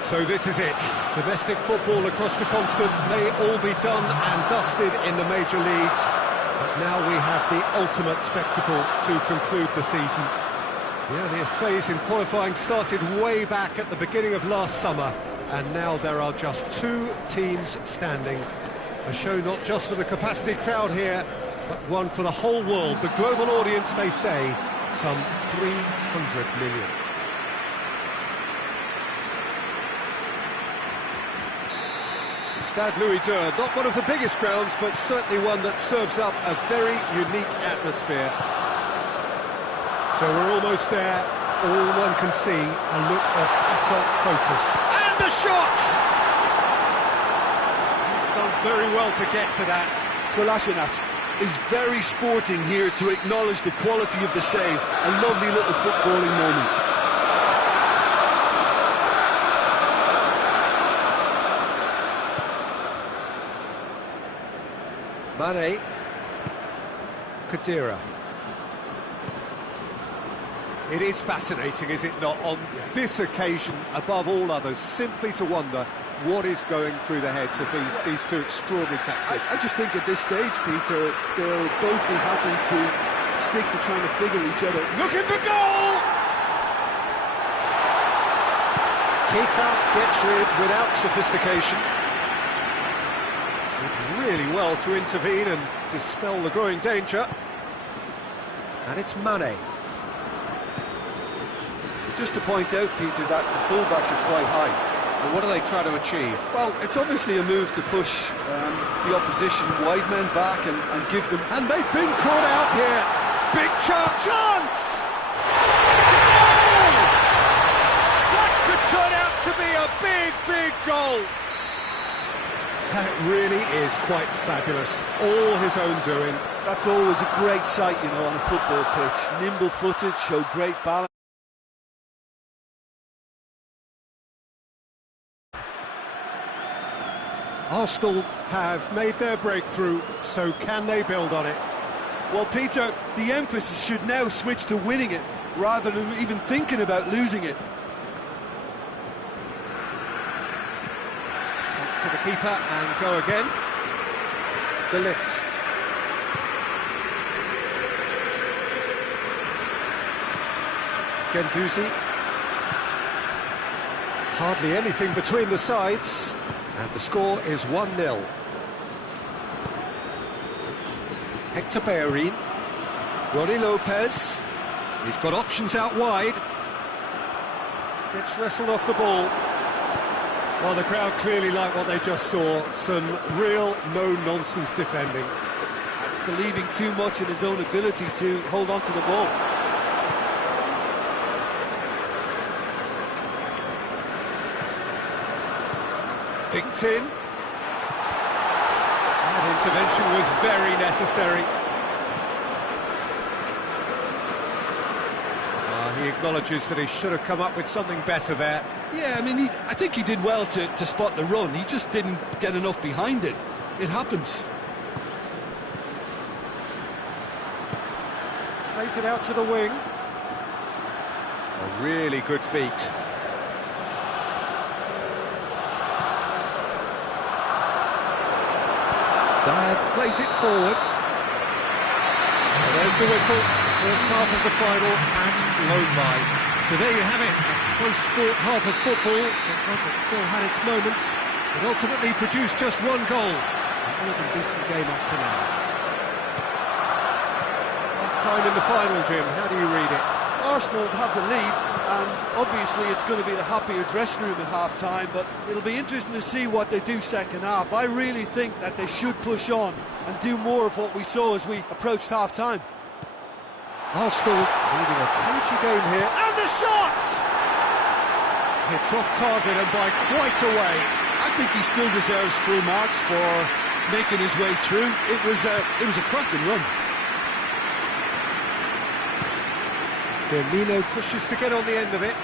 So this is it. Domestic football across the continent may all be done and dusted in the major leagues. But now we have the ultimate spectacle to conclude the season. The earliest phase in qualifying started way back at the beginning of last summer, and now there are just 2 teams standing. A show not just for the capacity crowd here, but one for the whole world. The global audience, they say, some 300 million. Stade Louis II, not one of the biggest grounds, but certainly one that serves up a very unique atmosphere. So we're almost there. All one can see, a look of utter focus. And the shot! He's done very well to get to that. Kolasinac is very sporting here to acknowledge the quality of the save. A lovely little footballing moment. Mane, Kadira. It is fascinating, is it not, on this occasion, above all others, simply to wonder what is going through the heads of these 2 extraordinary tactics. I just think at this stage, Peter, they'll both be happy to stick to trying to figure each other. Looking for goal! Keita gets rid without sophistication. Did really well to intervene and dispel the growing danger. And it's Mane. Just to point out, Peter, that the fullbacks are quite high. But what are they trying to achieve? Well, it's obviously a move to push the opposition wide men back and give them... And they've been caught out here. Big chance! That could turn out to be a big, big goal. That really is quite fabulous. All his own doing. That's always a great sight, you know, on a football pitch. Nimble-footed, showed great balance. Arsenal have made their breakthrough, so can they build on it? Well, Peter, the emphasis should now switch to winning it, rather than even thinking about losing it. Back to the keeper and go again. De Ligt. Guendouzi. Hardly anything between the sides. And the score is 1-0. Hector Bellerin. Ronnie Lopez. He's got options out wide. Gets wrestled off the ball. Well, the crowd clearly like what they just saw. Some real no-nonsense defending. That's believing too much in his own ability to hold on to the ball. Dinked in. That intervention was very necessary. He acknowledges that he should have come up with something better there. Yeah, I mean, I think he did well to spot the run. He just didn't get enough behind it. It happens. Plays it out to the wing. A really good feat. Dyer plays it forward. And there's the whistle. The first half of the final has flown by. So there you have it. A close sport half of football, but one that still had its moments. It ultimately produced just 1 goal. A more than decent game up to now. Half-time in the final, Jim. How do you read it? Arsenal have the lead, and obviously it's going to be the happier dressing room at half-time, but it'll be interesting to see what they do second half. I really think that they should push on and do more of what we saw as we approached half-time. Arsenal leading a cagey game here, and the shot! It's off target and by quite a way. I think he still deserves full marks for making his way through. It was a cracking run. Firmino pushes to get on the end of it.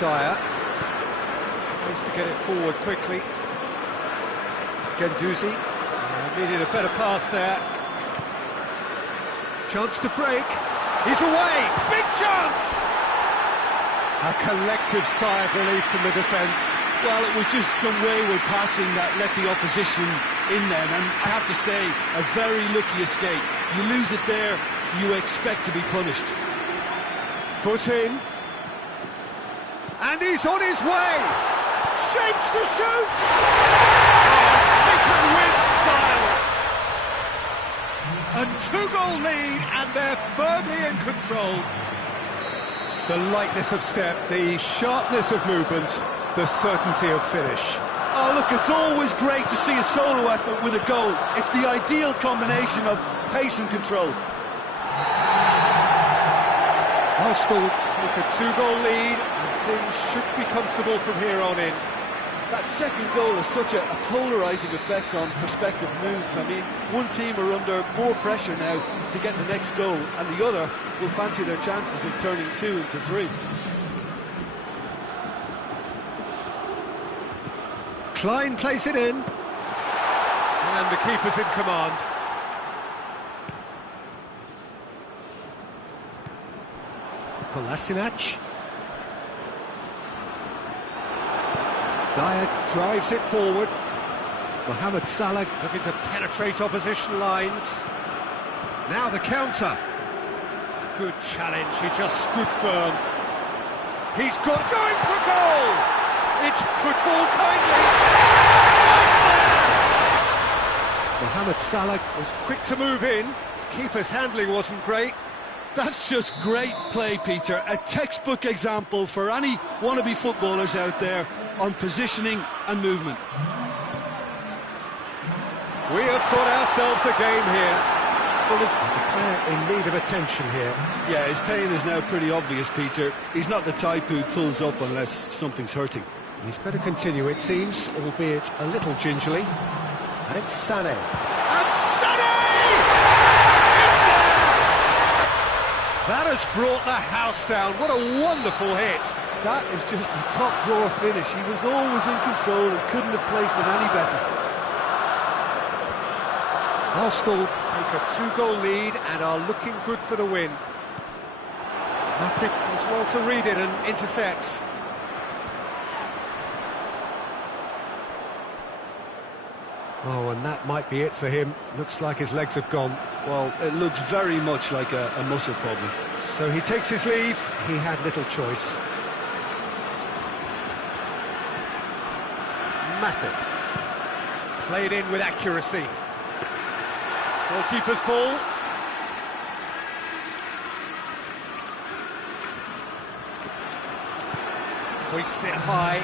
Dyer tries to get it forward quickly. Guendouzi needed a better pass there. Chance to break. He's away. Big chance. A collective sigh of relief from the defence. Well, it was just some wayward passing that let the opposition in then, and I have to say, a very lucky escape. You lose it there, you expect to be punished. Foot in. And he's on his way! Shapes to shoot! Oh, taken with style! A two-goal lead, and they're firmly in control. The lightness of step, the sharpness of movement, the certainty of finish. Oh, look, it's always great to see a solo effort with a goal. It's the ideal combination of pace and control. Arsenal take a two-goal lead, and things should be comfortable from here on in. That second goal has such a polarising effect on prospective moods. I mean, one team are under more pressure now to get the next goal, and the other will fancy their chances of turning 2 into 3. Klein plays it in, and the keeper's in command. Kolasinac. Dyer drives it forward. Mohamed Salah looking to penetrate opposition lines. Now the counter. Good challenge, he just stood firm. He's got going for goal! It could fall kindly. Mohamed Salah was quick to move in. Keeper's handling wasn't great. That's just great play, Peter. A textbook example for any wannabe footballers out there on positioning and movement. We have got ourselves a game here. Well, there's a player in need of attention here. Yeah, his pain is now pretty obvious, Peter. He's not the type who pulls up unless something's hurting. He's going to continue, it seems, albeit a little gingerly. And it's Sané. And Sané! It's there! That has brought the house down. What a wonderful hit. That is just the top drawer finish. He was always in control and couldn't have placed them any better. Arsenal take a two-goal lead and are looking good for the win. Matip does well to read it and intercepts. Oh, and that might be it for him. Looks like his legs have gone. Well, it looks very much like a muscle problem. So he takes his leave. He had little choice. Matip. Played in with accuracy. Goalkeeper's ball. Hoists it high.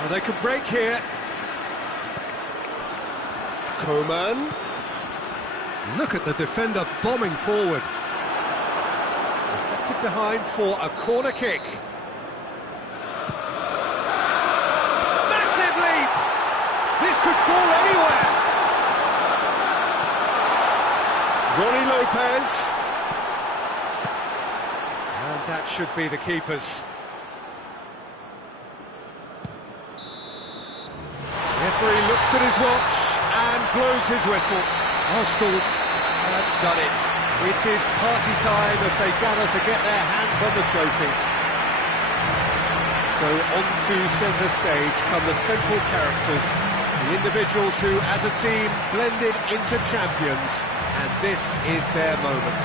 Well, they could break here. Coman. Look at the defender bombing forward. Deflected behind for a corner kick. Massive leap! This could fall anywhere. Ronnie Lopez. And that should be the keeper's. Referee looks at his watch and blows his whistle. Arsenal have done it. It is party time as they gather to get their hands on the trophy. So onto centre stage come the central characters, the individuals who, as a team, blended into champions, and this is their moment.